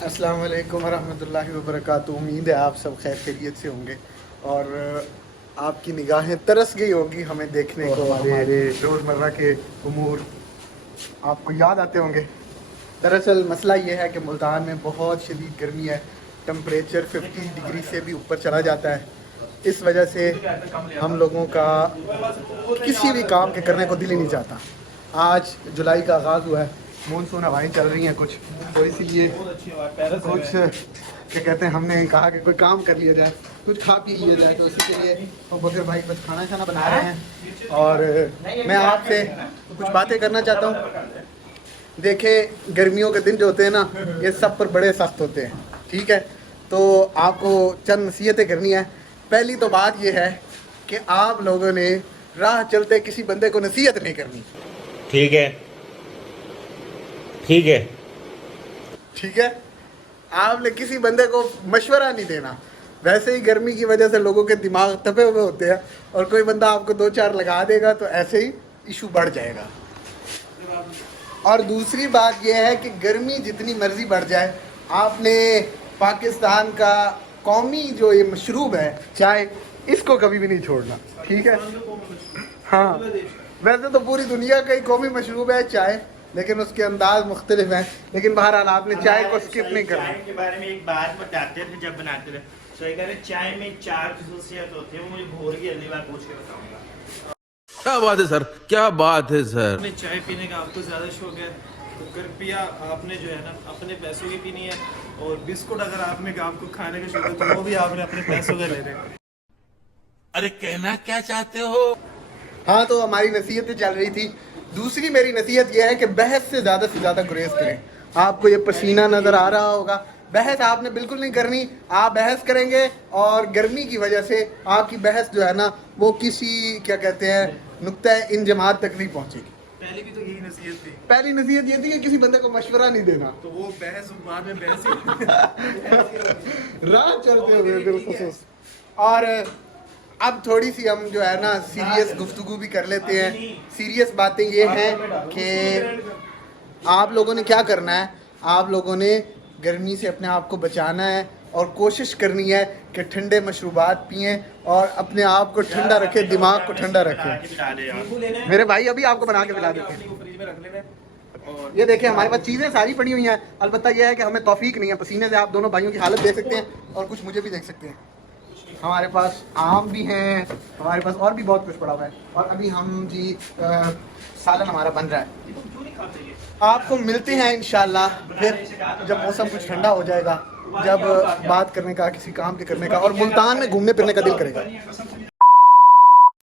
अस्सलाम वालेकुम रहमतुल्लाहि व बरकातुहू। उम्मीद है आप सब खैर खैरियत से होंगे और आपकी निगाहें तरस गई होगी हमें देखने को, हमारे रोज़मर्रा के उमूर आपको याद आते होंगे। दरअसल मसला ये है कि मुल्तान में बहुत शदीद गर्मी है, टेम्परेचर 50 डिग्री से भी ऊपर चला जाता है। इस वजह से हम लोगों का किसी भी काम के करने को दिल ही नहीं चाहता। आज जुलाई का आगाज़ हुआ है, मानसून हवाएं चल रही हैं कुछ, तो इसीलिए कुछ क्या कहते हैं, हमने कहा कि कोई काम कर लिया जाए, कुछ खा पी लिया जाए। तो इसी के लिए बकर भाई बस खाना खाना बना रहे हैं और मैं आपसे कुछ बातें करना चाहता हूँ। देखें, गर्मियों के दिन जो होते हैं ना, ये सब पर बड़े सख्त होते हैं, ठीक है। तो आपको चंद नसीहतें करनी है। पहली तो बात ये है कि आप लोगों ने राह चलते किसी बंदे को नसीहत नहीं करनी। ठीक है, ठीक है, ठीक है, आपने किसी बंदे को मशवरा नहीं देना। वैसे ही गर्मी की वजह से लोगों के दिमाग तपे हुए होते हैं और कोई बंदा आपको दो चार लगा देगा तो ऐसे ही इशू बढ़ जाएगा। और दूसरी बात यह है कि गर्मी जितनी मर्जी बढ़ जाए, आपने पाकिस्तान का कौमी जो ये मशरूब है चाय, इसको कभी भी नहीं छोड़ना, ठीक है। हाँ, वैसे तो पूरी दुनिया का ही कौमी मशरूब है चाय, लेकिन उसके अंदाज मुख्तलिफ हैं। लेकिन बहरहाल आपने चाय को स्किप नहीं करना। चाय के बारे में एक बात बताते थे जब बनाते थे, तो एक चाय में 4 खसूसियत होती है, वो मुझे भूल गई, अगली बार पूछ के बताऊंगा। क्या बात है सर, क्या बात है सर। आपने चाय पीने का आपको ज़्यादा शौक है तो कृपया आपने जो है ना अपने पैसों की पीनी है, और बिस्कुट अगर आपने आपको खाने का शौक है तो वो भी आपने अपने पैसों का लेने हैं। अरे कहना क्या चाहते हो। हाँ, तो हमारी नसीहतें चल रही थी। दूसरी मेरी नसीहत यह है कि बहस से ज़्यादा गुरेज करें। आपको ये पसीना नज़र आ रहा होगा, बहस आपने बिल्कुल नहीं करनी। आप बहस करेंगे और गर्मी की वजह से आपकी बहस जो है ना, वो किसी क्या कहते हैं नुक्ता इंजमात तक नहीं पहुँचेगी। पहले भी तो यही नसीहत थी। पहली नसीहत ये थी कि किसी बंदे को मशवरा नहीं देना। तो वो बहस बाद में बहस ही राह चलते हुए बिल्खुसूस। और अब थोड़ी सी हम जो है ना सीरियस गुफ्तगू भी कर लेते हैं। सीरियस बातें ये हैं कि आप लोगों ने क्या करना है, आप लोगों ने गर्मी से अपने आप को बचाना है और कोशिश करनी है कि ठंडे मशरूबात पिएं और अपने आप को ठंडा रखें, दिमाग को ठंडा रखें। मेरे भाई अभी आपको बना के पिला देते हैं। ये देखिए, हमारे पास चीज़ें सारी पड़ी हुई हैं, अलबत्ता यह है कि हमें तौफीक नहीं है। पसीने से आप दोनों भाइयों की हालत देख सकते हैं और कुछ मुझे भी देख सकते हैं। हमारे पास आम भी हैं, हमारे पास और भी बहुत कुछ पड़ा हुआ है। और अभी हम जी सालन हमारा बन रहा है। आपको मिलते हैं इंशाल्लाह फिर जब मौसम कुछ ठंडा हो जाएगा, जब बात करने का, किसी काम के करने का और मुल्तान में घूमने फिरने का दिल करेगा।